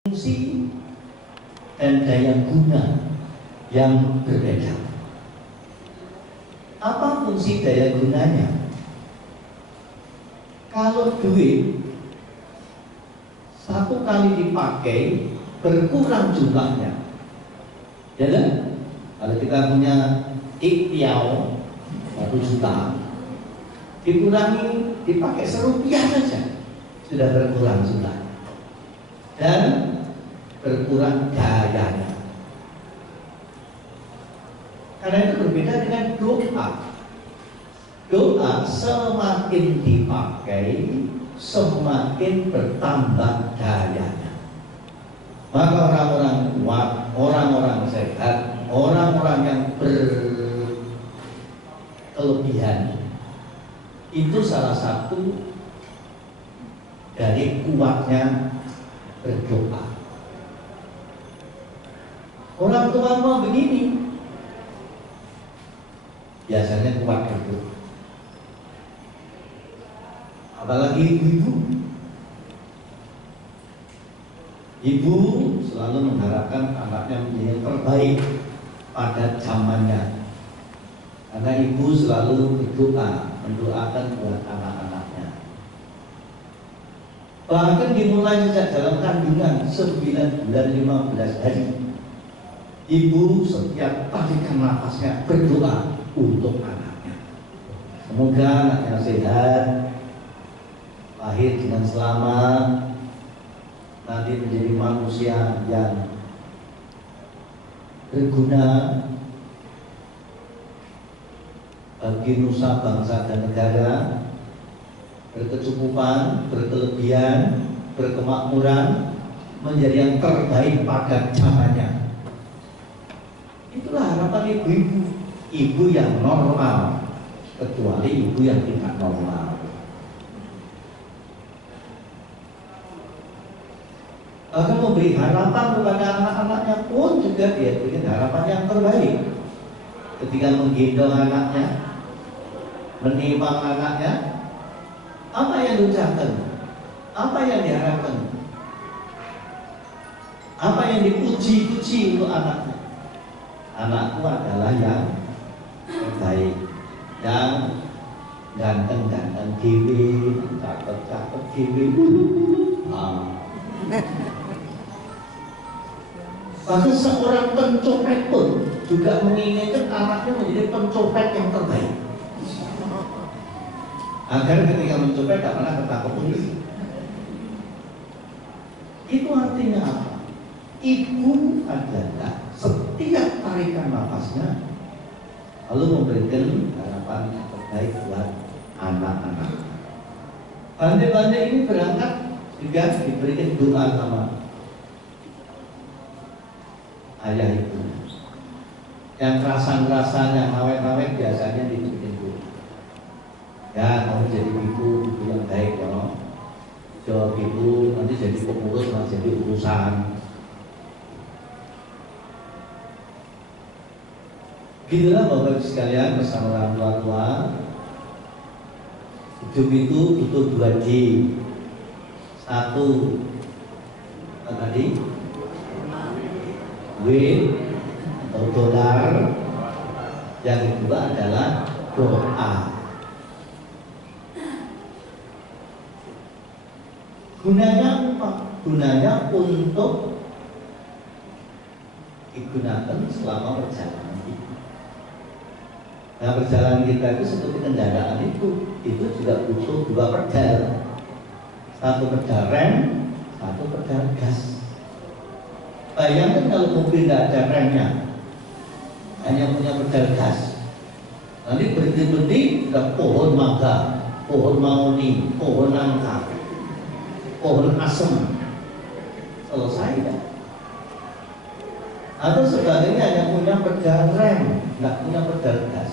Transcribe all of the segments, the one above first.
fungsi dan daya guna yang berbeda. Apa fungsi daya gunanya? Kalau duit satu kali dipakai berkurang jumlahnya, ya kan? Kalau kita punya iktiau 1 juta, dikurangi dipakai Rp1 saja sudah berkurang jumlahnya dan berkurang dayanya. Karena itu berbeda dengan doa. Doa semakin dipakai semakin bertambah dayanya. Maka orang-orang kuat, orang-orang sehat, orang-orang yang berkelebihan itu salah satu dari kuatnya berdoa. Orang tua mau begini, biasanya kuat berdoa. Apalagi ibu-ibu. Ibu selalu mengharapkan anaknya menjadi yang terbaik pada zamannya. Karena ibu selalu berdoa, mendoakan buat anak-anaknya. Bahkan dimulai sejak dalam kandungan 9 bulan 15 hari, ibu setiap tarikan nafasnya berdoa untuk anaknya. Semoga anaknya sehat, lahir dengan selamat, nanti menjadi manusia yang berguna bagi nusa, bangsa, dan negara, berkecukupan, berkelebihan, berkemakmuran, menjadi yang terbaik pada zamannya. Itulah harapan ibu-ibu, ibu yang normal, kecuali ibu yang tidak normal. Bahkan memberi harapan kepada anak-anaknya pun juga dia berikan harapan yang terbaik. Ketika menggendong anaknya, menimang anaknya, apa yang diucapkan? Apa yang diharapkan? Apa yang dipuji-puji untuk anaknya? Anakku adalah yang terbaik, yang ganteng-ganteng dewe, cakep-cakep dewe. Bahkan seorang pencopet pun juga menginginkan anaknya menjadi pencopet yang terbaik, agar ketika mencopet tak pernah ketangkep polisi. Itu artinya apa? Ibu adalah setiap tarikan nafasnya lalu memberikan harapan yang terbaik buat anak-anak. Bandai-bandai ini berangkat juga diberikan doa sama ayah ibu. Yang kerasan-kerasannya, awet-awet biasanya diberikan doa. Ya, kamu jadi ibu yang baik ya. Jawab ibu, nanti jadi pengurus, nanti jadi urusan. Gitulah Bapak Ibu sekalian bersama orang tua-tua. Hidup itu butuh 2 J. 1 tadi W atau dolar. Yang kedua adalah doa. Gunanya apa? Gunanya untuk digunakan selama perjalanan kita. Nah, perjalanan kita itu seperti kendaraan itu juga butuh 2 pedal. 1 pedal rem, 1 pedal gas. Bayangkan kalau mobil tidak ada remnya, hanya punya pedal gas, nanti berhenti-berhenti ada pohon mangga, pohon mahoni, pohon nangka, pohon asem, selesai dah. Atau sebaliknya hanya punya pedal rem, nggak punya pedal gas,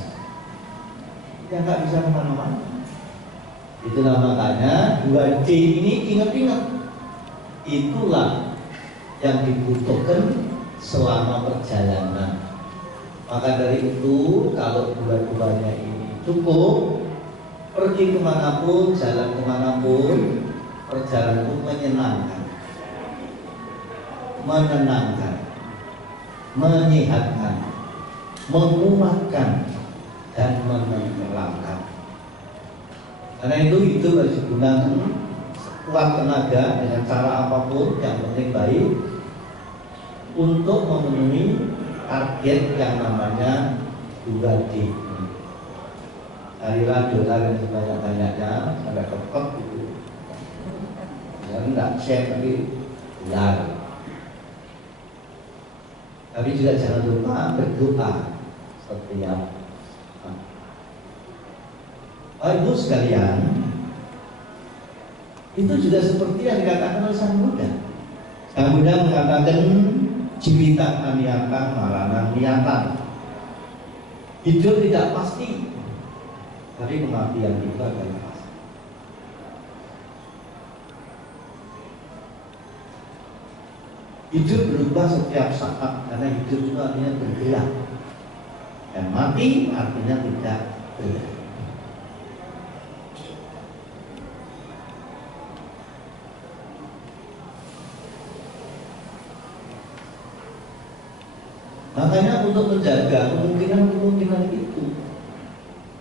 ya nggak bisa kemana-mana. Itulah makanya 2D ini ingat-ingat, itulah yang dibutuhkan selama perjalanan. Maka dari itu kalau 2-2-nya ini cukup, pergi kemanapun, jalan kemanapun, perjalanan itu menyenangkan. menenangkan, menyehatkan, menguatkan, dan menenteramkan. Karena itu hidup harus digunakan kuat tenaga dengan cara apapun, yang penting baik, untuk memenuhi target yang namanya 2D. Carilah dolar yang sebanyak-banyaknya sampai kepet gitu. Ya enggak share tapi dolar. Tapi juga jangan lupa berdoa setiap. Ibu sekalian, itu juga seperti yang dikatakan oleh Sang Buddha. Sang Buddha mengatakan jiwita aniata marana niata. Hidup tidak pasti, tapi kematian itu adalah pasti. Hidup berubah setiap saat, karena hidup itu artinya bergerak, dan mati artinya tidak bergerak. Makanya untuk menjaga kemungkinan itu,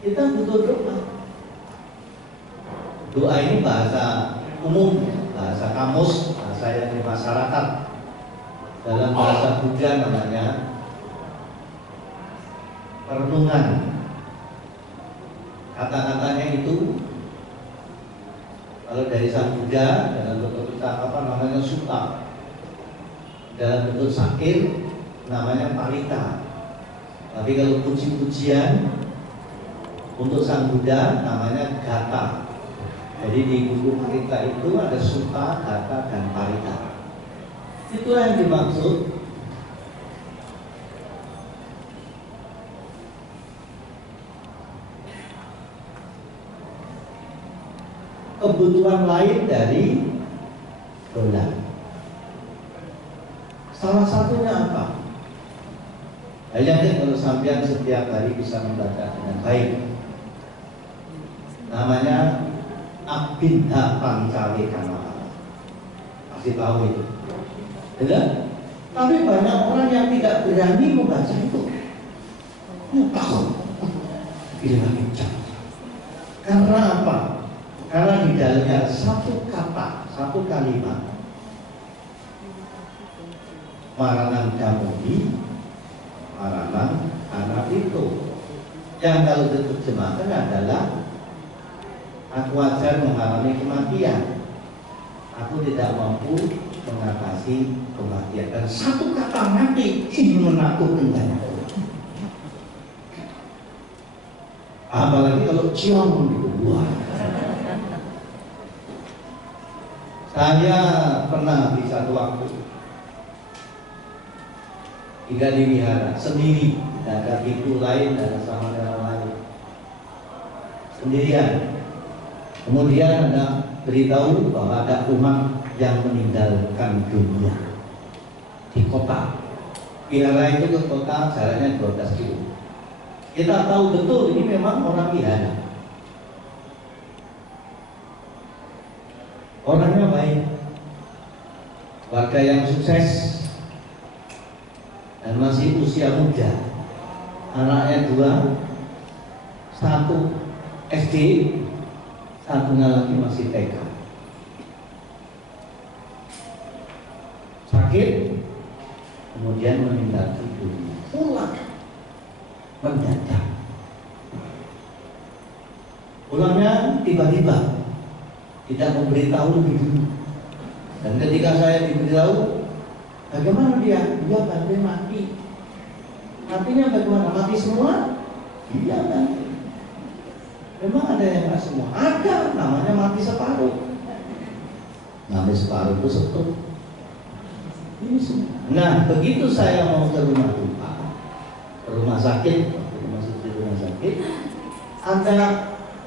kita butuh doa. Doa ini bahasa umum, bahasa kamus, bahasa yang di masyarakat. Dalam bahasa Buddha namanya perenungan. Kata-katanya itu kalau dari Sang Buddha dalam bentuk namanya sutta, dalam bentuk sakir namanya parita. Tapi kalau puji-pujian untuk Sang Buddha namanya gata. Jadi di buku parita itu ada sutta, gata, dan parita. Itu yang dimaksud. Kebutuhan lain dari dolar. Salah satunya apa? Bayangkan kalau sampean setiap hari bisa membaca dengan baik. Namanya Abhidha Pancawekana. Pasti tahu itu. Tidak? Tapi banyak orang yang tidak berani membaca itu. Takut. Bila bincang. Karena apa? Karena di dalamnya satu kata, satu kalimat. Maranang damuni, maranang anak itu. Yang kalau diterjemahkan adalah aku ajar mengalami kematian. Aku tidak mampu mengatasi kematian. Dan satu kata mati ini menakutkan banyak. Apalagi kalau ciong gitu. Wah. Saya pernah di satu waktu tinggal di wihara sendiri, tidak ada pintu lain, tidak ada sama dengan lain, sendirian. Kemudian ada beritahu bahwa ada umat yang meninggalkan dunia di kota. Wihara itu ke kota jaraknya 12 kilo. Kita tahu betul ini memang orang wihara. Orangnya baik, warga yang sukses, dan masih usia muda. Anaknya 2, 1 SD, satunya lagi masih TK. Sakit, kemudian meninggal dunia. Pulang mendadak. Pulangnya tiba-tiba, tidak memberitahu lebih dulu. Dan ketika saya diberitahu, bagaimana dia? Dia bantai mati. Matinya bagaimana? Mati semua? Iya kan? Memang ada yang nggak semua. Ada, namanya mati separuh. Mati separuh itu setup. Ini semua. Nah, begitu saya mau ke rumah duka, ke rumah sakit, masuk di rumah sakit, ada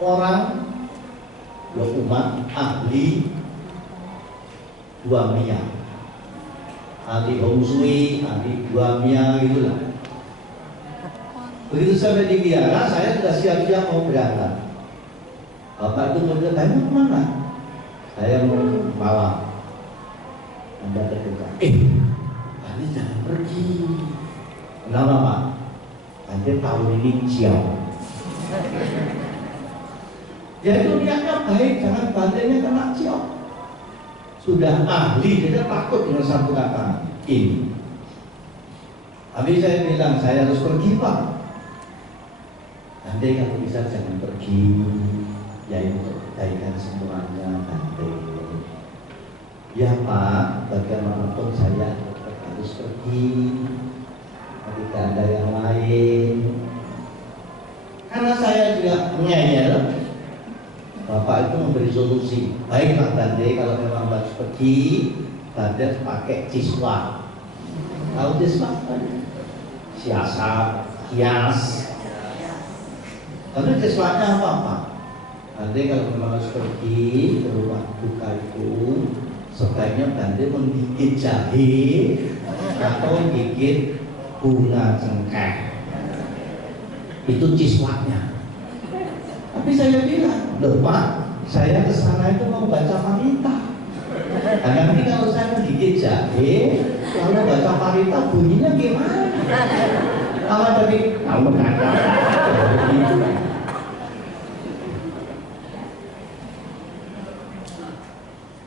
orang umat ahli duamia, ahli hong shui, ahli duamia gitulah. Begitu sampai di biara, saya sudah siap-siap mau berangkat. Bapak itu mau tanya kemana? Saya mau malam. Anda terbuka. Kenapa Pak? Nanti tahun ini siap. Ya itu niatnya baik, jangan bandelnya kena ciok. Sudah ahli, dia takut dengan satu kata ini. Tapi saya bilang, saya harus pergi Pak. Nanti kalau bisa jangan pergi, ya untuk kebaikan semuanya nanti. Ya Pak, bagaimanapun saya harus pergi. Tidak ada yang lain. Karena saya juga ngeyel, Bapak itu memberi solusi. Baiklah Bande, kalau memang harus pergi, Bande pakai ciswa. Tahu ciswa? Siasat, kias. Lalu ciswanya apa Pak? Bande kalau memang harus pergi ke rumah duka itu, sebaiknya Bande menggigit jahe atau menggigit bunga cengkeh. Itu ciswanya. Tapi saya bilang, loh Pak, saya kesana itu mau baca parita. Nah, nanti kalau saya menggigit jahe, lalu baca parita bunyinya gimana? Kalau dari kamu kata,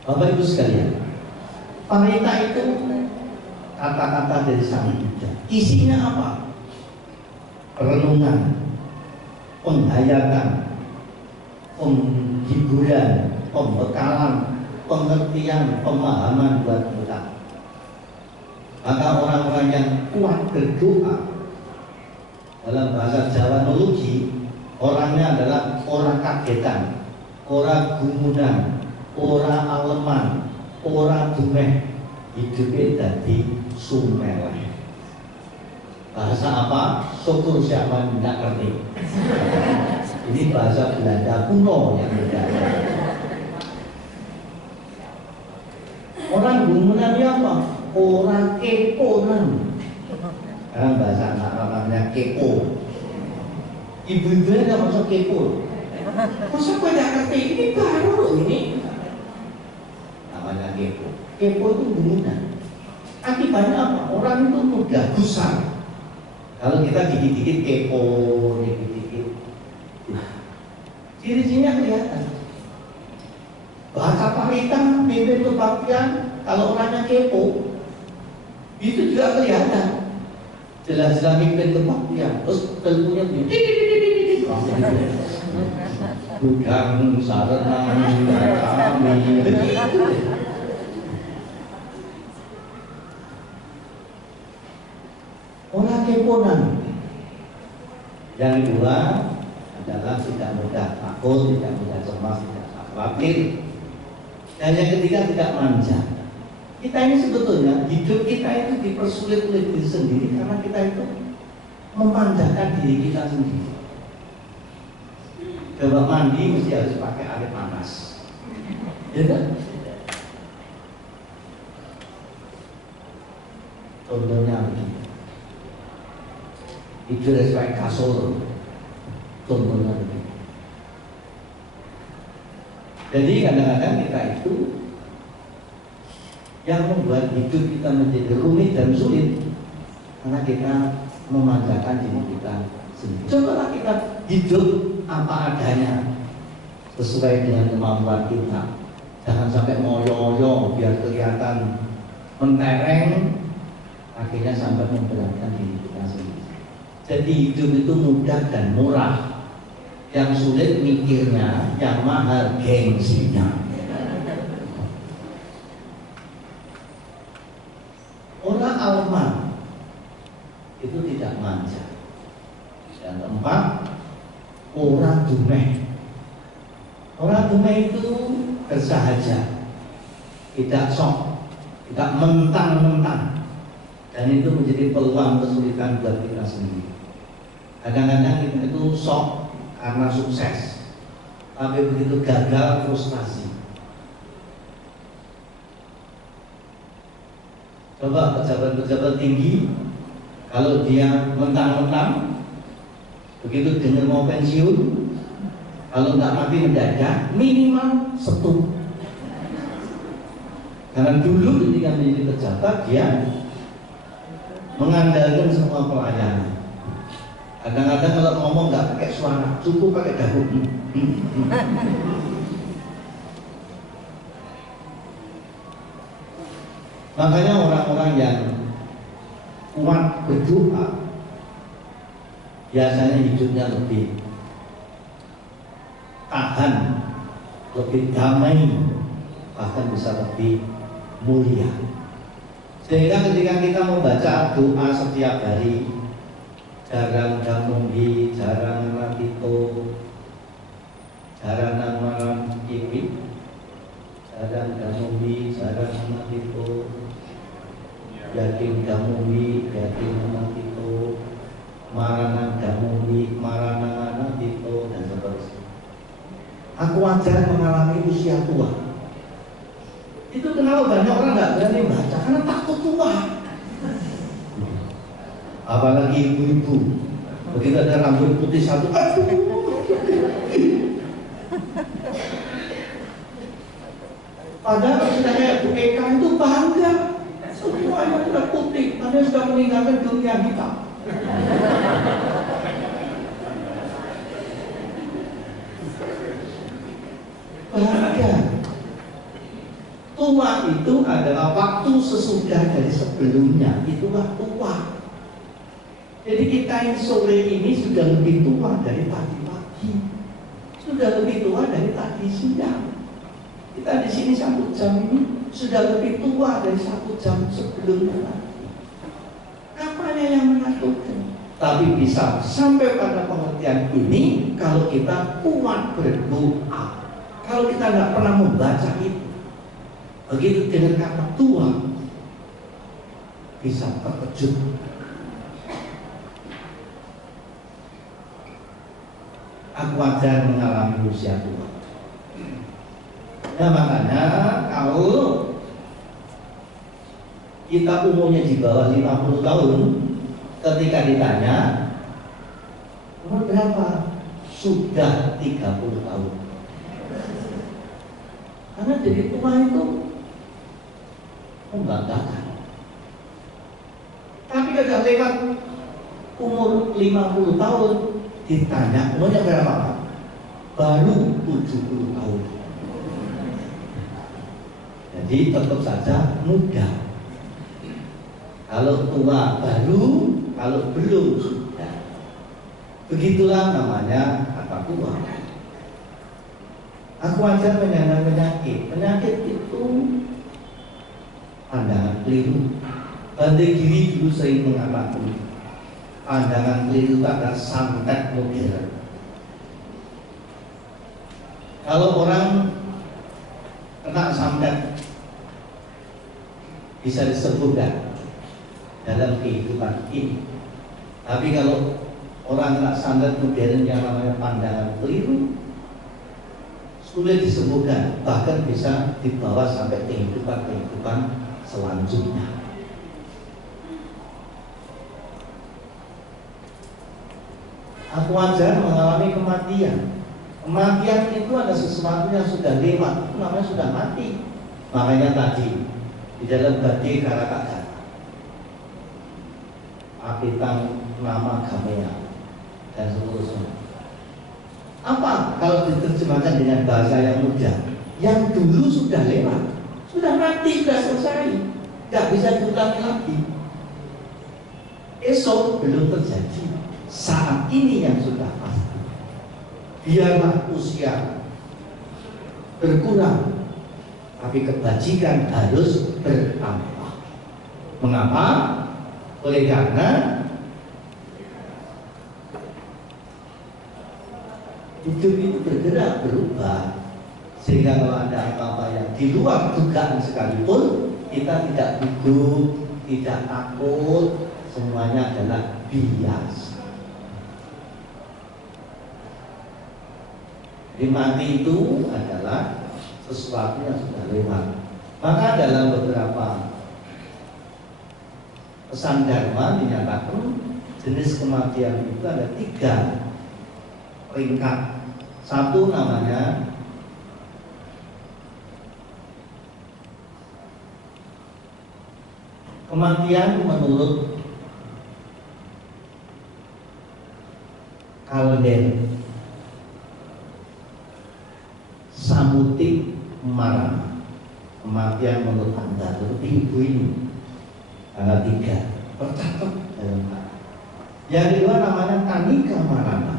Bapak Ibu sekalian, parita itu kata-kata dari Sang Buddha. Isinya apa? Renungan, penghayatan, penghiburan, pembekalan, pengertian, pemahaman buat kita. Maka orang-orang yang kuat berdoa, dalam bahasa Jawa Nologi, orangnya adalah orang kagetan, orang gumunan, orang aleman, orang dumeh, hidupnya jadi sumeleh. Bahasa apa? Syukur siapa tidak ngerti. Ini bahasa Belanda kuno yang tidak. Orang gumunan apa? Orang keponan. Sekarang bahasa anak namanya kepo. Ibu-ibunya nggak masuk kepo. Masa gue tidak ngerti? Ini baru loh ini. Namanya kepo. Kepo itu gumunan. Akibatnya apa? Orang itu mudah gusar. Kalau kita dikit-dikit kepo, dikit-dikit, ciri-cirinya kelihatan. Baca parita, mimpin kebaktian, kalau orangnya kepo, itu juga kelihatan. Jelas-jelas mimpin kebaktian, terus teleponnya bunyi, Budang sarenang kami, begitu. Orang keponan. Yang kedua adalah tidak mudah takut, tidak mudah cemas, tidak khawatir. Dan yang ketiga tidak manja. Kita ini sebetulnya hidup kita itu dipersulit oleh diri sendiri karena kita itu memanjakan diri kita sendiri. Coba mandi mesti harus pakai air panas, ya kan? Contohnya begini. Itu pakai kasur, contohnya begitu. Jadi kadang-kadang kita itu yang membuat hidup kita menjadi rumit dan sulit karena kita memanjakan diri kita sendiri. Cobalah kita hidup apa adanya sesuai dengan kemampuan kita. Jangan sampai ngoyo-ngoyo biar kelihatan mentereng, akhirnya sampai memberatkan diri kita sendiri. Jadi hidup itu mudah dan murah. Yang sulit mikirnya, yang mahal gengsinya. Orang alman itu tidak manja. Yang keempat, orang dumeh. Orang dumeh itu bersahaja, tidak sok, tidak mentang-mentang. Dan itu menjadi peluang kesulitan buat kita sendiri. Kadang-kadang kita itu sok karena sukses, tapi begitu gagal frustasi. Coba pejabat-pejabat tinggi, kalau dia mentang-mentang, begitu dengar mau pensiun, kalau nggak mati mendadak, minimal setup. Karena dulu ketika menjadi pejabat dia mengandalkan semua pelayanan. Kadang-kadang kalau ngomong nggak pakai suara, cukup pakai dagu. Makanya orang-orang yang kuat berdoa biasanya hidupnya lebih tahan, lebih damai, bahkan bisa lebih mulia. Sehingga ketika kita membaca doa setiap hari, jarang damunghi, jarang natito, jarang namaran kipit, jarang damunghi, jarang natito, yakin damunghi, yakin natito, marana damunghi, marana natito, dan seterusnya. Aku wajar mengalami usia tua. Itu kenapa banyak orang nggak berani baca? Karena takut tua. Apalagi ibu-ibu, begitu ada rambut putih satu, aduh. Padahal sudah kayak Bu Eka itu bangga, semuanya sudah putih, Anda sudah meninggalkan dunia hitam. Bangga. Tua itu adalah waktu sesudah dari sebelumnya, itulah tua. Jadi kita yang sore ini sudah lebih tua dari tadi pagi, sudah lebih tua dari tadi siang. Kita di sini 1 jam ini sudah lebih tua dari 1 jam sebelumnya. Apanya yang menakutkan? Tapi bisa sampai pada pengertian ini kalau kita kuat berdoa. Kalau kita nggak pernah membaca itu, begitu dengan kata tua, bisa terkejut. Aku wajar mengalami usia tua. Nah makanya kalau kita umurnya di bawah 50 tahun, ketika ditanya umur berapa? Sudah 30 tahun. Karena jadi tua itu membanggakan. Tapi kalau lewat umur 50 tahun ditanya umurnya berapa? Baru 70 tahun. Jadi tetap saja muda. Kalau tua baru, kalau belum sudah. Begitulah namanya kata tua. Aku wajar menyandang penyakit. Penyakit itu pandangan keliru. Bantai diri dulu sering mengatakan pandangan keliru itu adalah santet modern. Kalau orang kena santet bisa disebutkan dalam kehidupan ini. Tapi kalau orang kena santet modern yang namanya pandangan keliru, sulit disembuhkan, bahkan bisa dibawa sampai kehidupan selanjutnya. Aku wajar mengalami kematian. Kematian itu ada sesuatu yang sudah lewat, itu namanya sudah mati. Makanya tadi di dalam Badai Karakagata, Apitang Nama Gamea dan seterusnya. Apa kalau diterjemahkan dengan bahasa yang mudah? Yang dulu sudah lewat, sudah mati, sudah selesai, nggak bisa diulangi lagi. Esok belum terjadi, saat ini yang sudah pasti. Biarlah usia berkurang, tapi kebajikan harus bertambah. Mengapa? Oleh karena hidup itu bergerak, berubah. Sehingga kalau ada apa-apa yang di luar dugaan sekalipun, kita tidak gugup, tidak takut, semuanya adalah biasa. Jadi mati itu adalah sesuatu yang sudah lewat. Maka dalam beberapa pesan Dharma dinyatakan jenis kematian itu ada 3 peringkat. Satu namanya kematian menurut kalender Samutik Marana, kematian menurut Anda itu minggu ini tanggal 3 tercatat dalam hal. Yang kedua namanya Tanika Marana,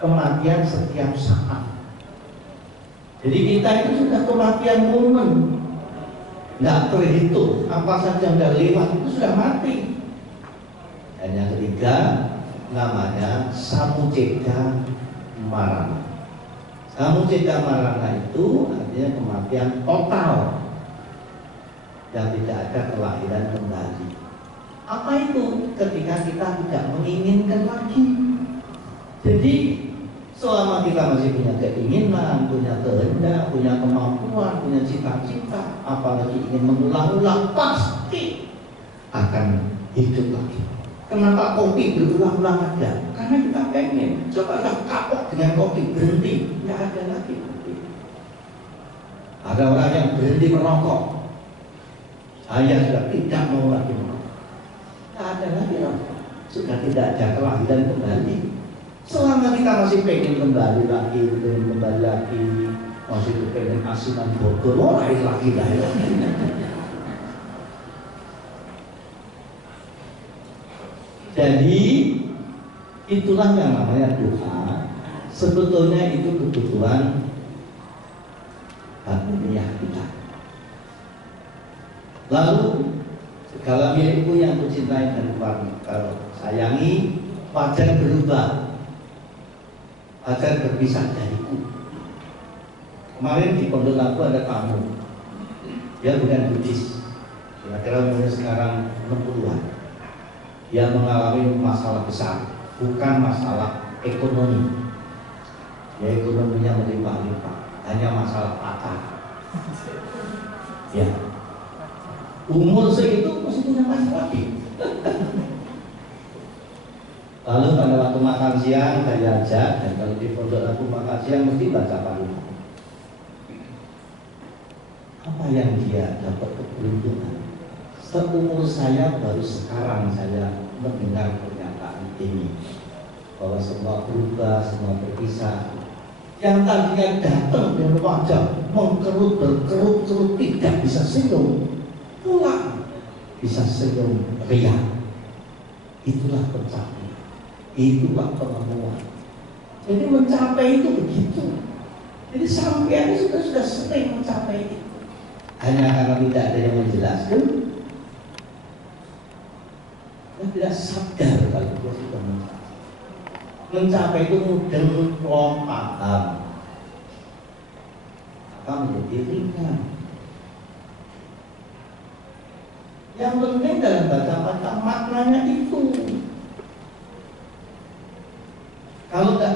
kematian setiap saat. Jadi kita itu sudah kematian momen, nggak terhitung, apa saja yang lewat itu sudah mati. Dan yang ketiga namanya Samuceda Marana. Samuceda Marana itu artinya kematian total, yang tidak ada kelahiran kembali. Apa itu? Ketika kita tidak menginginkan lagi. Jadi selama kita masih punya keinginan, punya kehendak, punya kemampuan, punya cita-cita, apalagi ingin mengulang-ulang, pasti akan hidup lagi. Kenapa kopi berulang-ulang ada? Karena kita pengen. Cobalah kapok dengan kopi, berhenti, nggak ada lagi kopi. Ada orang yang berhenti merokok, saya sudah tidak mau lagi merokok. Nggak ada lagi rokok, sudah tidak ada kelahiran kembali. Selama kita masih pengen kembali lagi, masih pengen asinan Bogor, lahir lagi. Jadi itulah yang namanya doa. Sebetulnya itu kebutuhan dunia kita. Lalu segala milikku yang kucintai dan kalau sayangi, wajar berubah, wajar berpisah dariku. Kemarin di pondok aku ada tamu, dia bukan Buddhis, kira-kira umurnya sekarang 60-an. Dia mengalami masalah besar, bukan masalah ekonomi. Ya, ekonominya melimpah-limpah, hanya masalah akal. Ya, umur segitu masih punya masalah lagi. Lalu pada waktu makan siang saya ajak, dan kalau di pondok aku makan siang mesti baca Paliman. Apa yang dia dapat keberuntungan? Seumur saya baru sekarang saya mendengar pernyataan ini, bahwa semua berubah, semua berpisah. Yang tadinya datang dengan wajah mengkerut, berkerut-kerut, tidak bisa senyum, pulang bisa senyum riang. Itulah pencapaian, itulah penemuan. Jadi mencapai itu begitu. Jadi sampai itu sudah sering mencapai itu. Hanya karena tidak ada yang menjelaskan, dan tidak sadar kalau kita sudah mencapai. Mencapai itu mudah paham, akan menjadi ringan. Yang penting dalam baca-baca maknanya itu. Kalau tidak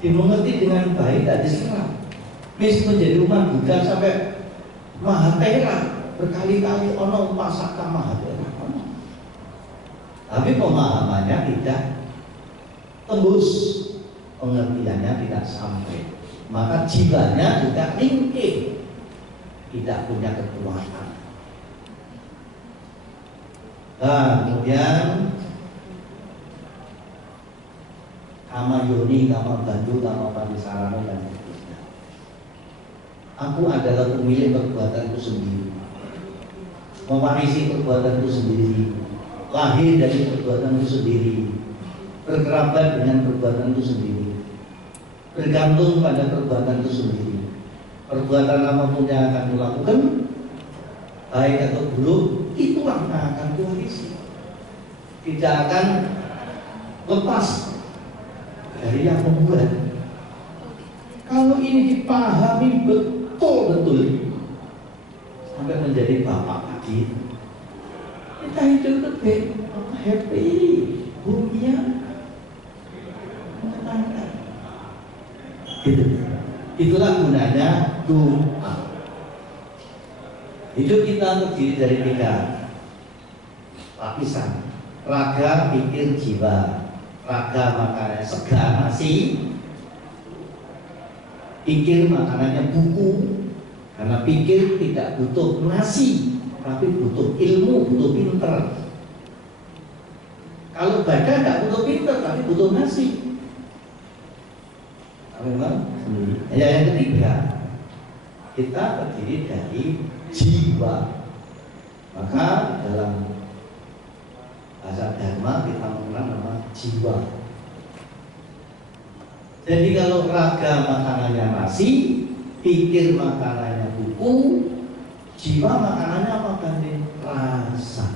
dimengerti dengan baik, tidak diserap. Meskipun jadi umat Buddha sampai Mahatera berkali-kali ono upasaka Mahatera, tapi pemahamannya tidak tembus, pengertiannya tidak sampai, maka jiwanya juga ringkih, tidak punya kekuatan. Nah, kemudian kama yoni, kama bandu, kama panisarana, dan seterusnya. Aku adalah pemilik perbuatanku sendiri, mewarisi perbuatanku sendiri, lahir dari perbuatanku sendiri, berkerabat dengan perbuatanku sendiri, bergantung pada perbuatanku sendiri. Perbuatan apapun yang akan kulakukan, baik atau buruk, itulah yang akan kuwarisi. Tidak akan lepas dari yang membuat. Kalau ini dipahami betul-betul sampai menjadi bapak lagi, kita hidup lebih happy, bahagia, menyenangkan. Gitu. Itulah gunanya doa. Hidup kita terdiri dari 3 lapisan: raga, pikir, jiwa. Raga makanannya sega, nasi. Pikir makanannya buku, karena pikir tidak butuh nasi, tapi butuh ilmu, butuh pinter. Kalau badan tidak butuh pinter, tapi butuh nasi. memang sendiri. Yang ketiga, kita terdiri dari jiwa. Maka dalam bahasa Dharma kita mengenal nama jiwa. Jadi kalau raga makanannya nasi, pikir makanannya buku, jiwa makanannya apa kan? Rasa.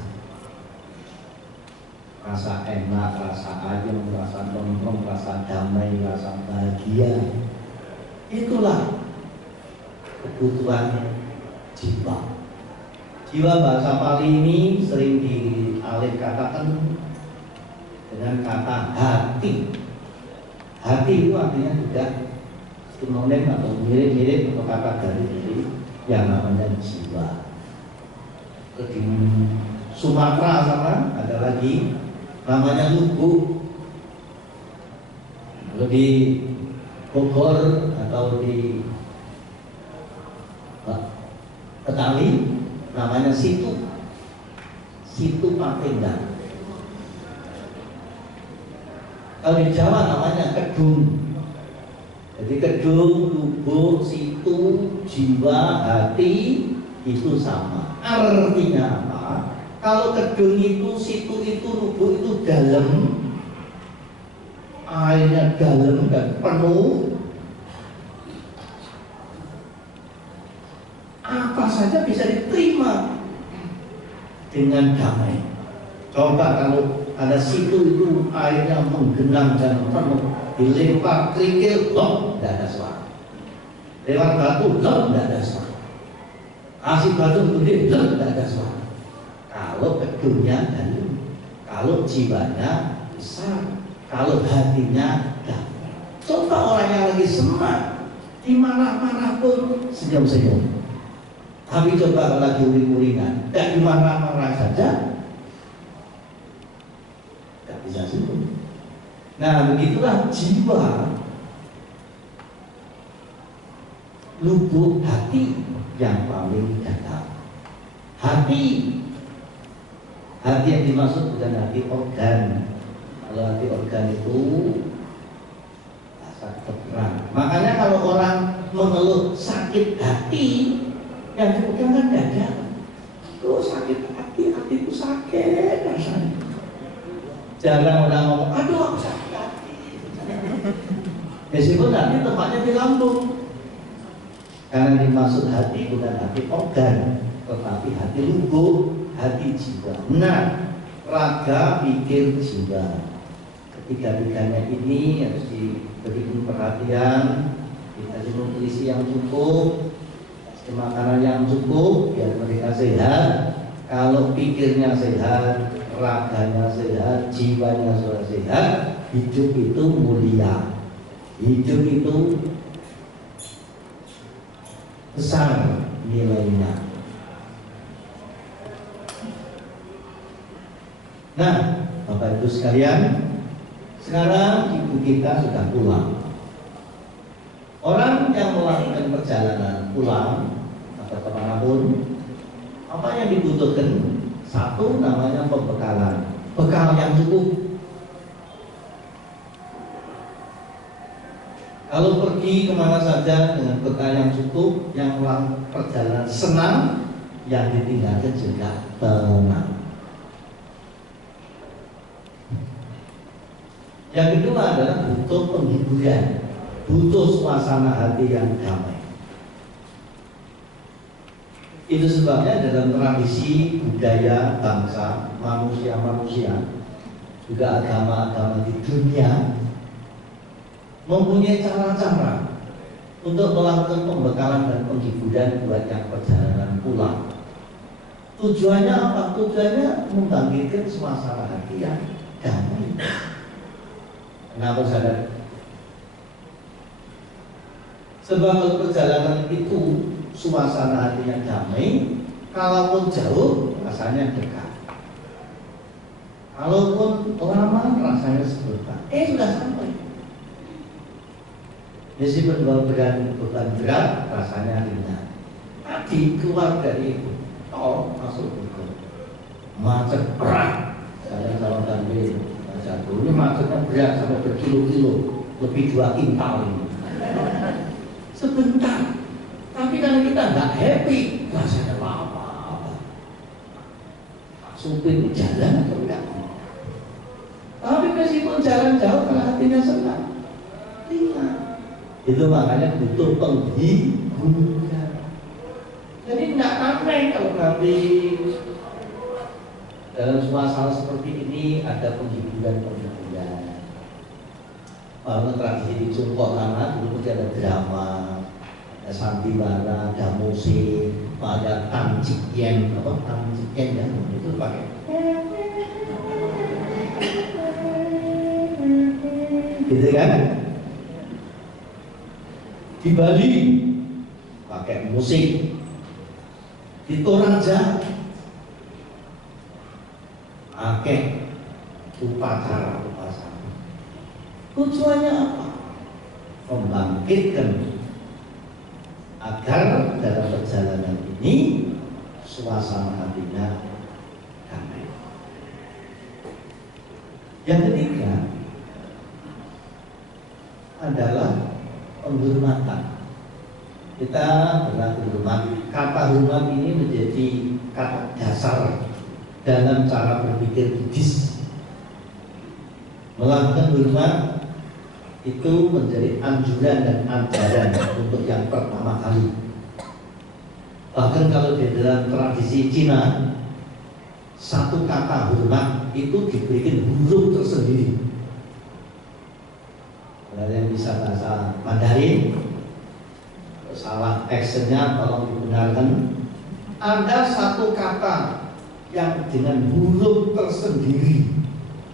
Rasa enak, rasa ayem, rasa tentrem, rasa damai, rasa bahagia. Itulah kebutuhan jiwa. Jiwa bahasa Pali ini sering dialih katakan dengan kata hati. Hati itu artinya juga sinonim atau mirip-mirip atau kata dari yang namanya jiwa. Di Sumatera sana ada lagi namanya lubuk. Kalau di Bogor atau di Betawi namanya situ Patenda. Kalau di Jawa namanya kedung. Jadi kedung, lubuk, situ, jiwa, hati itu sama. Artinya apa? Kalau kedung itu, situ itu, lubuk itu dalam, airnya dalam dan penuh, apa saja bisa diterima dengan damai. Coba kalau ada situ itu airnya menggenang dan penuh, dilempar kerikil, loh, tidak ada suara. Lewat batu, loh, tidak ada suara. Kasih batu gede, loh, tidak ada suara. Kalau kedungnya dalam, kalau jiwanya besar, kalau hatinya damai. Coba orang yang lagi semangat, dimarah-marah pun senyum-senyum. Tapi coba kalau lagi uring-uringan, tidak dimarah-marah saja, tidak bisa senyum. Nah, begitulah jiwa, lubuk hati yang paling dalam. Hati yang dimaksud bukan hati organ. Kalau hati organ itu bahasa kedokteran. Makanya kalau orang mengeluh sakit hati, yang dipegang kan dada. Oh, sakit hati, hatiku sakit rasanya. Jarang orang ngomong, aduh aku sakit hati. Meskipun hati tempatnya di lambung. Karena dimaksud hati bukan hati organ, tetapi hati lubuk, hati jiwa. Nah, raga, pikir, jiwa. Ketiga-tiganya ini harus diberikan perhatian, dikasih nutrisi yang cukup, kasih makanan yang cukup biar mereka sehat. Kalau pikirnya sehat, raganya sehat, jiwanya sudah sehat, hidup itu mulia, hidup itu besar nilainya. Nah, Bapak Ibu sekalian, sekarang ibu kita sudah pulang. Orang yang melakukan perjalanan pulang atau kemanapun, apa yang dibutuhkan? Satu, namanya pembekalan, bekal yang cukup. Kalau pergi kemana saja dengan bekal yang cukup, yang perjalanan senang, yang ditinggalkan juga tenang. Yang kedua adalah butuh penghiburan, butuh suasana hati yang damai. Itu sebabnya dalam tradisi budaya bangsa, manusia-manusia, juga agama-agama di dunia mempunyai cara-cara untuk melakukan pembekalan dan penghiburan buat yang perjalanan pulang. Tujuannya apa? Tujuannya membangkitkan suasana hati yang damai. Kenapa saudara? Sebab kalau perjalanan itu suasana hatinya damai, kalaupun jauh rasanya dekat, kalaupun lama rasanya sebentar, sudah sampai. Meskipun beban berat rasanya ringan. Tadi keluar dari tol masuk ke macet berat. Saya kalau tadi jatuh ini macetnya berat sampai berkilo-kilo, lebih 2 kintal ini. sebentar. Tapi kalau kita nggak happy, rasanya apa-apa. Supir jalan atau enggak? Tapi meskipun jalan jauh, kalau hatinya senang, ringan. Itu makanya butuh penghiburan. Jadi nggak aneh kalau nanti dalam suasana seperti ini ada penghiburan-penghiburan. Kalau tradisi di Cungkok sana dulu mesti ada drama, ada sandiwara, ada musik, ada tanjikyen, ya itu pakai. Gitu kan? Di Bali pakai musik, di Toraja pakai upacara. Tujuannya apa? Membangkitkan agar dalam perjalanan ini suasana hatinya damai. Yang ketiga adalah penghormatan. Kita berhormat. Kata hormat ini menjadi kata dasar dalam cara berpikir Buddhis. Melakukan hormat itu menjadi anjuran dan ajaran untuk yang pertama kali. Bahkan kalau di dalam tradisi Cina, satu kata hormat itu diberikan huruf tersendiri. Ada yang bisa bahasa Mandarin, salah actionnya tolong dibenarkan. Ada satu kata yang dengan huruf tersendiri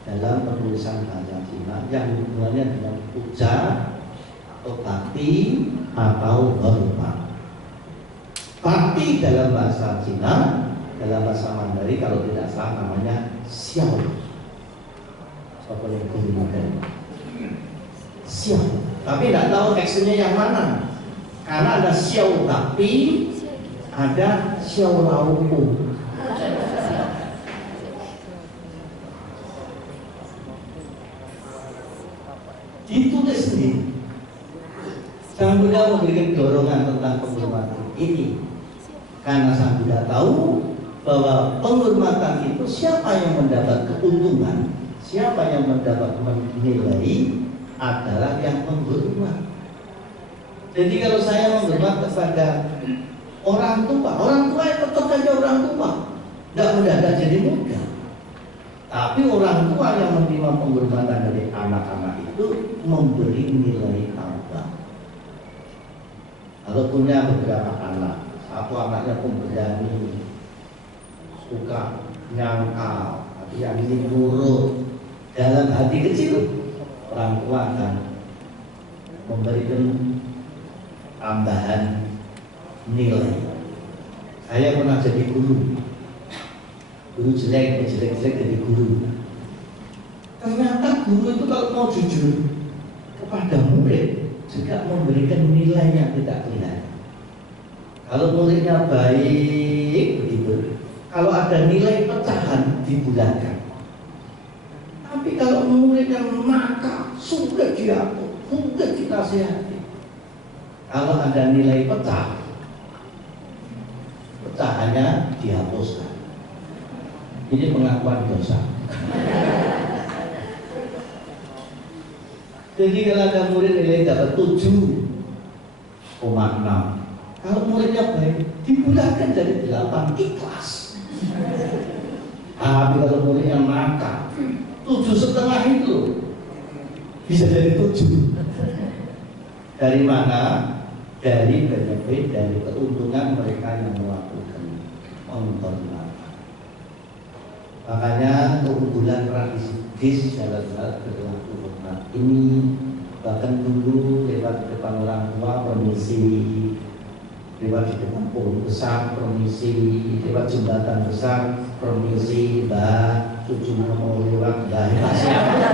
dalam penulisan bahasa Cina yang hubungannya dengan puja atau bakti atau hormat. Bakti dalam bahasa Cina, dalam bahasa Mandarin kalau tidak salah namanya xiao. Apa yang digunakan? Xiao. Tapi tidak tahu teksturnya yang mana. Karena ada xiao bakti, ada xiao laupu. Ditulis sendiri. Sang Buddha memberikan dorongan tentang penghormatan ini karena Sang Buddha tahu bahwa penghormatan itu siapa yang mendapat keuntungan, siapa yang mendapat menilai adalah yang menghormat. Jadi kalau saya menghormat kepada orang tua itu tetap saja orang tua, tidak mendadak jadi muda. Tapi orang tua yang menerima penghormatan dari anak-anak itu memberi nilai tambah. Kalau punya beberapa anak, satu anaknya pemberani, suka nyangkal, tapi yang ini nurut, dalam hati kecil orang tua akan memberikan tambahan nilai. Saya pernah jadi guru jelek jadi guru. Ternyata guru itu kalau mau jujur kepada murid juga memberikan nilai yang tidak kelihatan. Kalau muridnya baik begitu, kalau ada nilai pecahan dibulatkan. Tapi kalau muridnya nakal, sudah diatur, sudah dinasihati. Kalau ada nilai pecah, pecahannya dihapuskan. Ini pengakuan dosa. Jadi kalau ada murid nilai dapat 7,6, kalau muridnya baik dibulatkan jadi 8, ikhlas. Tapi kalau muridnya nakal, 7,5 itu bisa jadi 7. Dari mana? Dari benefit, dari keuntungan mereka yang melakukan penghormatan. Makanya keunggulan tradisi Buddhis dalam hal perilaku hormat ini, bahkan dulu lewat depan orang tua permisi, lewat di depan pohon besar permisi, lewat jembatan besar permisi, mbak cucunya mau lewat, mbak siapa.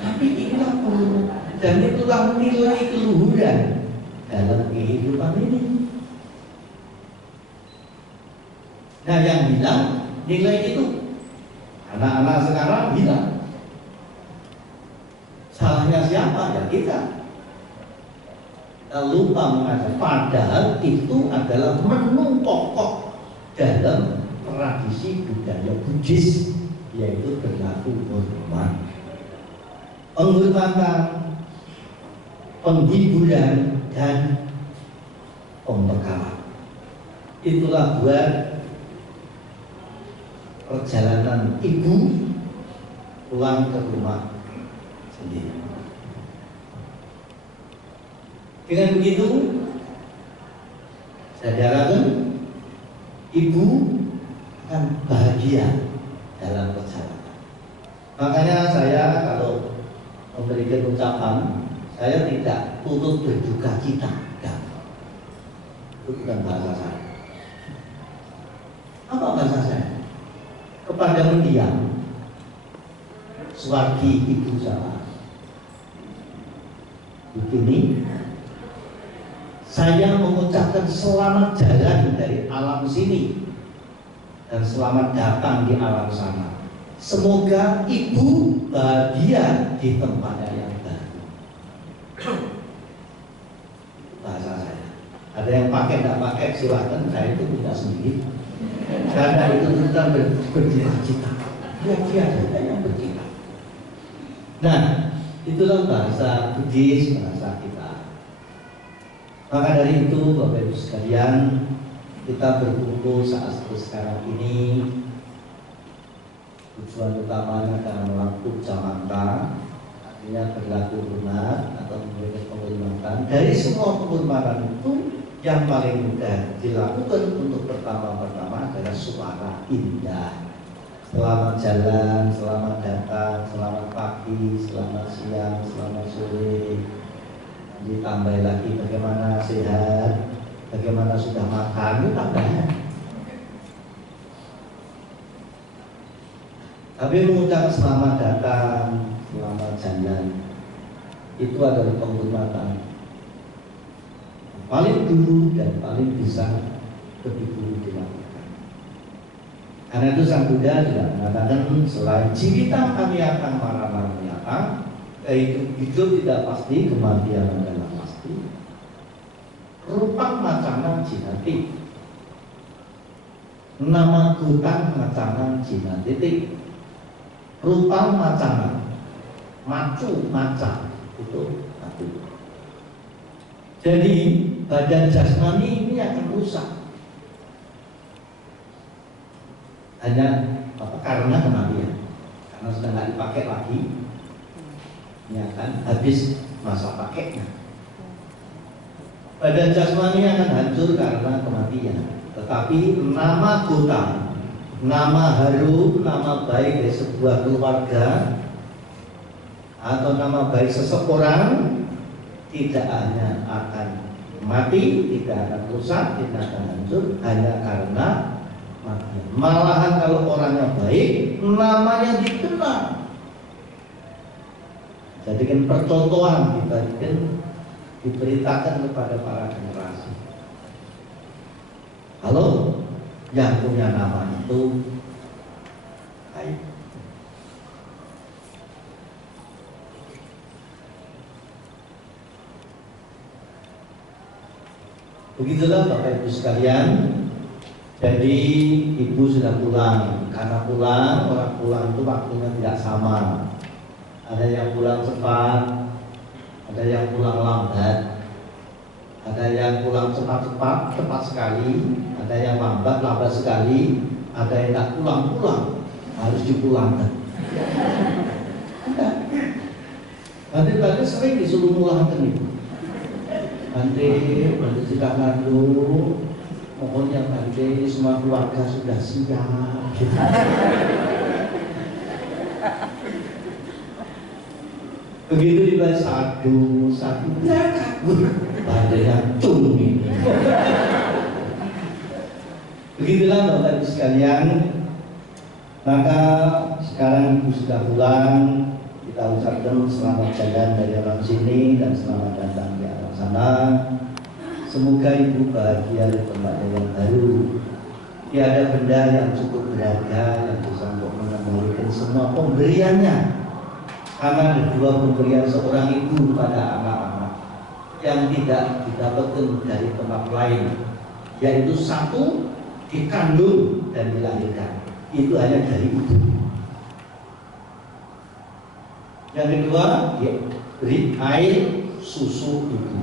Tapi inilah penghormatan dan itulah nilai keluhuran dalam kehidupan ini. Nah, yang hilang nilai itu anak-anak sekarang hilang. Salahnya siapa? Ya kita. lupa mengajak. Padahal itu adalah menu pokok dalam tradisi budaya Buddhis, yaitu berlaku hormat, penghormatan, penghiburan, dan pembekalan. Itulah buat perjalanan ibu pulang ke rumah sendiri. Dengan begitu, saya diharapkan ibu akan bahagia dalam perjalanan. Makanya saya kalau memberikan ucapan, saya tidak turut berduka cita. Itu bukan bahasa saya. Apa bahasa saya? Kepada mendiang Swargi ibu saya ini, saya mengucapkan selamat jalan dari alam sini dan selamat datang di alam sana. Semoga ibu bahagia di tempatnya yang baru. Bahasa saya. Ada yang pakai tidak pakai silakan, saya itu tidak sendiri. Karena itu tentang bercita-cita. Dia ada yang bercita. Nah, itulah bahasa Buddhis, bahasa kita. Maka dari itu, Bapak Ibu sekalian, kita berkumpul saat sekarang ini. Tujuan utamanya adalah melakukan jamanta, artinya berlaku hormat atau memberikan penghormatan. Dari semua penghormatan itu, yang paling mudah dilakukan untuk pertama-tama adalah suara indah. Selamat jalan, selamat datang, selamat pagi, selamat siang, selamat sore. Ditambah lagi bagaimana sehat, bagaimana sudah makan, itu tambahnya. Tapi mengucapkan selamat datang, selamat jalan, itu adalah penghormatan paling dulu dan paling bisa lebih dulu dilakukan. Karena itu Sang Buddha juga mengatakan selain jivita amiyatang maranamiyatang, hidup tidak pasti, kematian adalah pasti. Rupa macanan jinati, nama gutang macanan jinati. Rupa macanan, macu maca itu mati. Jadi badan jasmani ini akan rusak hanya karena kematian, karena sudah nggak dipakai lagi, ini akan habis masa pakainya. Badan jasmani akan hancur karena kematian, tetapi nama gota, nama harum, nama baik dari sebuah keluarga atau nama baik seseorang tidak hanya akan mati, tidak akan rusak, tidak akan hancur hanya karena mati. Malahan kalau orangnya baik, namanya dikenal. Jadikan percontohan, diberitakan kepada para generasi. Kalau yang punya nama itu baik. Begitulah Bapak Ibu sekalian. Jadi ibu sudah pulang. Karena pulang, orang pulang itu waktunya tidak sama. Ada yang pulang cepat, ada yang pulang lambat, ada yang pulang cepat sekali, ada yang lambat sekali, ada yang tak pulang harus dipulangkan. Nanti sering disuruh pulangkan ibu. Nanti sudah ngadu, pokoknya nanti semua keluarga sudah siap. Begitu dibalas satu, badannya cung ini. Begitulah Bapak Ibu sekalian. Maka sekarang ibu sudah pulang, kita ucapkan selamat jalan dari alam sini dan selamat datang di alam sana. Semoga ibu bahagia di tempat yang baru. Tiada benda yang cukup berharga yang bisa untuk menembalikan semua pemberiannya. Karena ada dua pemberian seorang ibu pada anak-anak. yang tidak didapatkan dari tempat lain, yaitu satu, dikandung dan dilahirkan, itu hanya dari ibu. Yang kedua, diberi air susu ibu.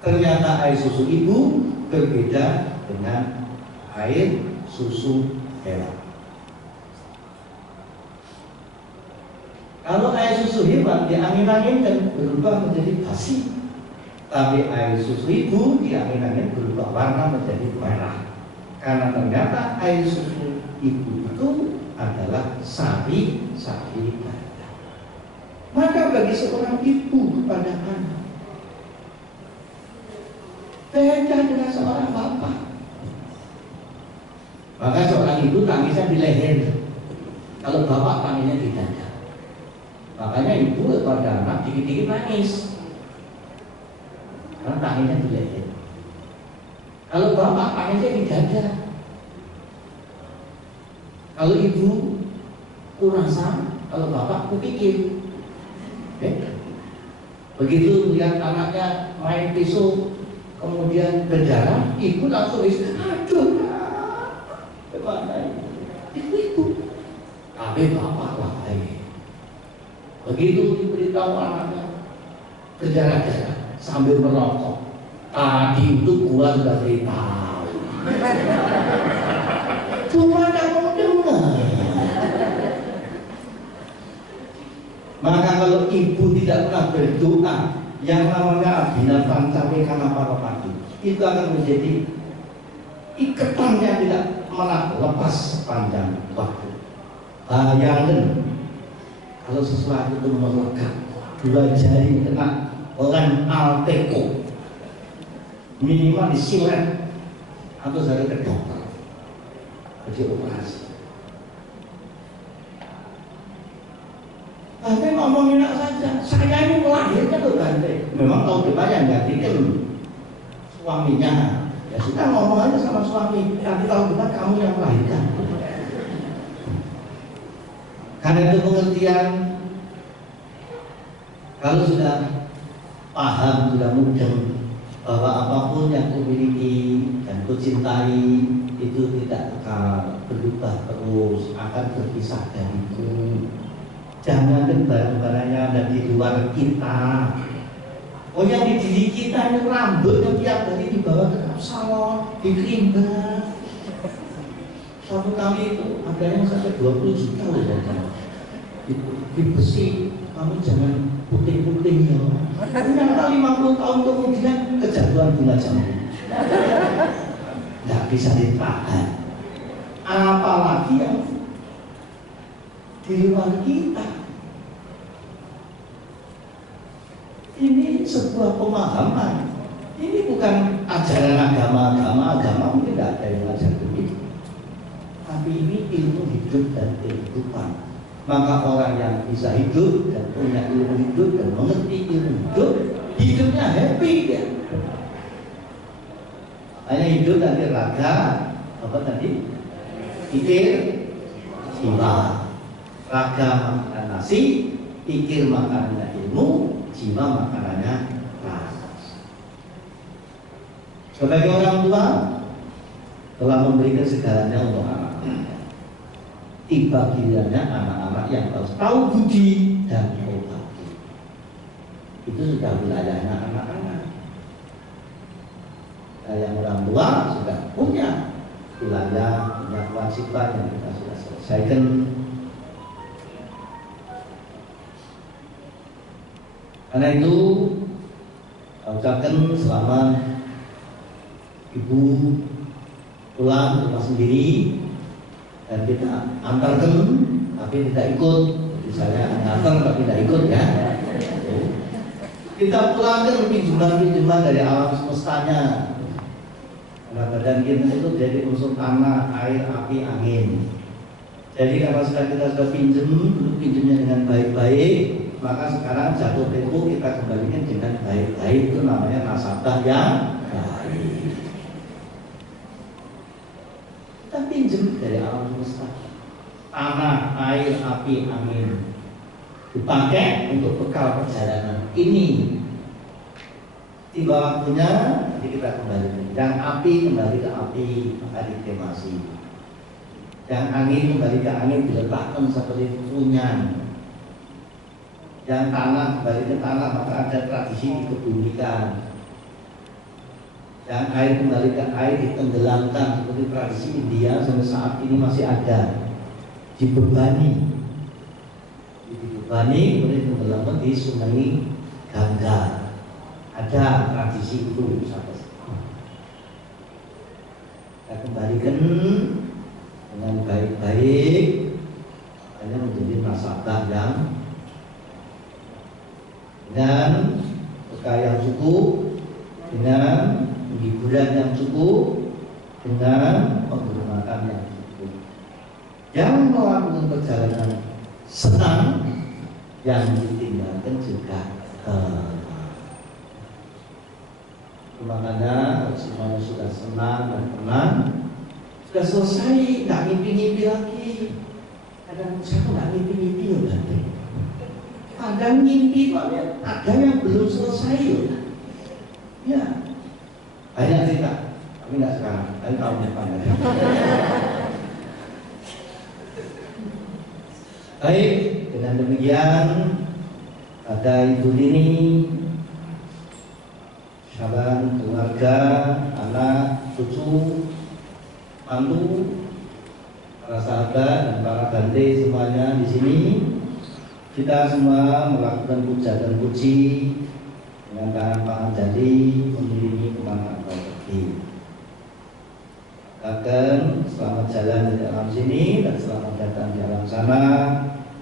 Ternyata air susu ibu berbeda dengan air susu hewan. Kalau air susu hewan diangin-anginkan berubah menjadi basi, tapi air susu ibu diangin-angin berubah warna menjadi merah. Karena ternyata air susu ibu itu adalah sari-sari ganda. Maka bagi seorang ibu kepada anak beda dengan seorang bapak. Maka seorang ibu tangisnya di leher, kalau bapak tangisnya di dada. Makanya ibu kepada anak dikit-dikit nangis, karena tangisnya di leher. Kalau bapak tangisnya di dada. Kalau ibu kurasa, kalau bapak kupikir. Begitu lihat anaknya main pisau kemudian berdarah, ibu langsung aduh, bagaimana itu ibu. Tapi bapak lalai. Begitu diberitahu anaknya berdarah-darah sambil merokok, tadi itu gua sudah beritahu, cuma tak mau dengar. Maka kalau ibu tidak pernah berdoa, yang namanya abina pancawe karena para pagi, itu akan menjadi ikatan yang tidak pernah lepas sepanjang waktu. Bayangkan kalau sesuatu itu melekat, dua jari kena lem Alteco, minimal disilet atau dari ke dokter, jadi operasi. Bante ngomong enak saja, saya ini melahirkan loh Bante. Memang tahun depan yang gantikan suaminya. Ya sudah ngomong aja sama suami, nanti tahun depan kamu yang melahirkan. Karena itu pengertian, kalau sudah paham, sudah mudeng bahwa apapun yang kumiliki dan kucintai itu tidak akan berubah terus, akan berpisah dariku. Jangan barang-barang yang ada di luar kita. Oh, yang di diri kita ini rambut yang tiap hari dibawa ke salon, dikerimbat. Suatu kali itu ada yang sampai 20 juta loh kan. Di besi, kamu jangan putih-putih ya. Ternyata 50 tahun kemudian kejatuhan bunga jambu. Nggak bisa ditahan. Apalagi yang di luar kita. Ini sebuah pemahaman. Ini bukan ajaran agama mungkin tidak ada yang ajar begitu. Tapi ini ilmu hidup dan kehidupan. Maka orang yang bisa hidup dan punya ilmu hidup dan mengerti ilmu hidup, hidupnya happy ya. Hanya hidup nanti raga, apa tadi? Pikir, jiwa. Raga makan nasi, pikir makanannya ilmu, jiwa makanannya rasa. Sebagai orang tua telah memberikan segalanya untuk anak-anaknya. Tiba gilirannya anak-anak yang harus tahu budi dan berbakti. Itu sudah wilayahnya anak-anak. Yang orang tua sudah punya wilayah, punya kewajiban yang kita sudah selesaikan. Karena itu ucapkan selamat ibu pulang ke rumah sendiri dan kita antarkan tapi tidak ikut. Jadi saya antar tapi tidak ikut ya. Kita pulangkan pinjaman-pinjaman dari alam semestanya. Karena badan kita itu jadi unsur tanah, air, api, angin. Jadi karena kita sudah pinjamnya dengan baik-baik, maka sekarang jatuh tempo kita kembalikan dengan baik-baik. Itu namanya nasabah yang baik. Kita pinjam dari alam semesta, tanah, air, api, angin, dipakai untuk bekal perjalanan ini. tiba waktunya nanti kita kembali. Yang api kembali ke api, maka dikremasi. Yang angin kembali ke angin, diletakkan seperti punyan. Yang tanah kembali ke tanah, maka ada tradisi dikebumikan. Yang air kembali ke air, ditenggelamkan seperti tradisi India sampai saat ini masih ada. Dibebani, kemudian tenggelamkan di Sungai Gangga. Ada tradisi itu sampai sekarang. Kita kembalikan dengan baik-baik, hanya menjadi nasabah yang dengan bekal yang cukup, dengan hiburan yang cukup, dengan penghormatan yang cukup. Yang melakukan perjalanan senang, yang ditinggalkan juga makanya semuanya sudah senang dan tenang, sudah selesai, nggak ngimpi-ngimpi lagi. Kadang saya tuh nggak ngimpi-ngimpi ya berarti. Kadang ngimpi Pak ya, ada yang belum selesai loh. Ya, banyak cerita, tapi nggak sekarang, tapi tahun depan ya. Baik, dengan demikian ada Ibu Nini, sahabat, keluarga, anak, cucu, mantu, para sahabat dan para bante semuanya di sini. Kita semua melakukan puja dan puji dengan tangan pangan jadi mengiringi kemana kau pergi. Katakan selamat jalan di dalam sini dan selamat datang di alam sana.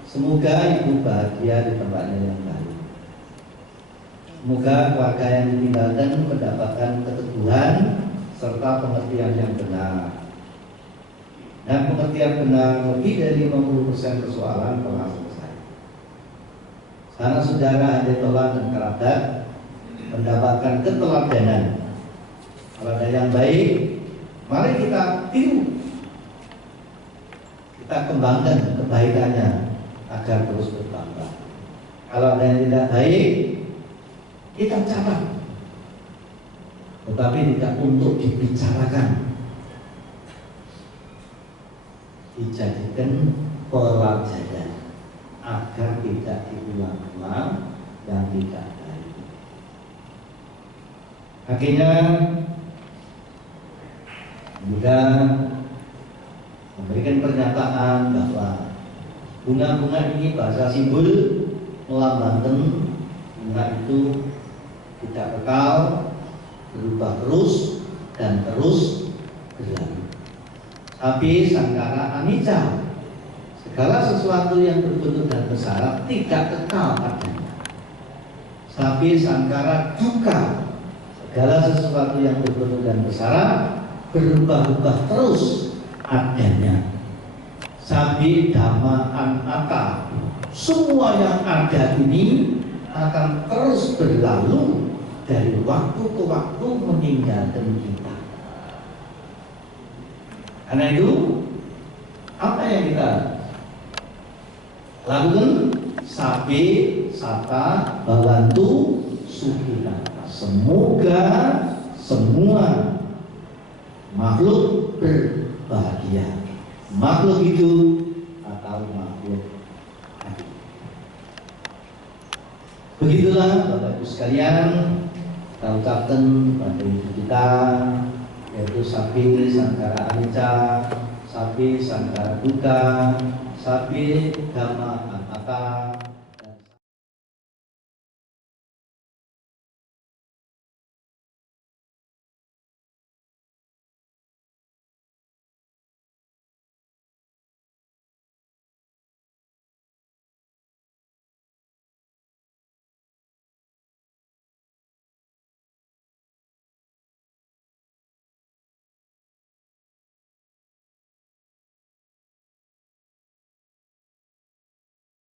Semoga ibu bahagia di tempatnya yang baru. Semoga keluarga yang ditinggalkan mendapatkan keteguhan serta pengertian yang benar. Dan pengertian benar lebih dari 50% persoalan telah selesai. Karena saudara adik-adik dan kerabat mendapatkan keteladanan, teladan yang baik, mari kita tiru, kita kembangkan kebaikannya agar terus bertambah. Kalau ada yang tidak baik, kita catat, tetapi tidak untuk dibicarakan, dijadikan pelajaran agar tidak diulang-ulang yang tidak baik. Akhirnya juga memberikan pernyataan bahwa bunga-bunga ini bahasa simbol melambangkan bunga itu tidak kekal, berubah terus dan terus berlalu. Tapi sangkara anicca, segala sesuatu yang berbentuk dan bersaraf tidak kekal adanya. Tapi sangkara dukkha, segala sesuatu yang berbentuk dan bersaraf berubah-ubah terus adanya. Sabi dhamma anatta, semua yang ada ini akan terus berlalu dari waktu ke waktu meninggalkan kita. Karena itu, apa yang kita lakukan? Sabe sata bawantu sukhina. Semoga semua makhluk berbahagia. Makhluk itu atau makhluk hati. Begitulah Bapak Ibu sekalian, kita ucapkan pada ibu kita, yaitu Sabi Sangkara Anicca, Sabi Sangkara Dukkha, Sabi Dhamma Anatta.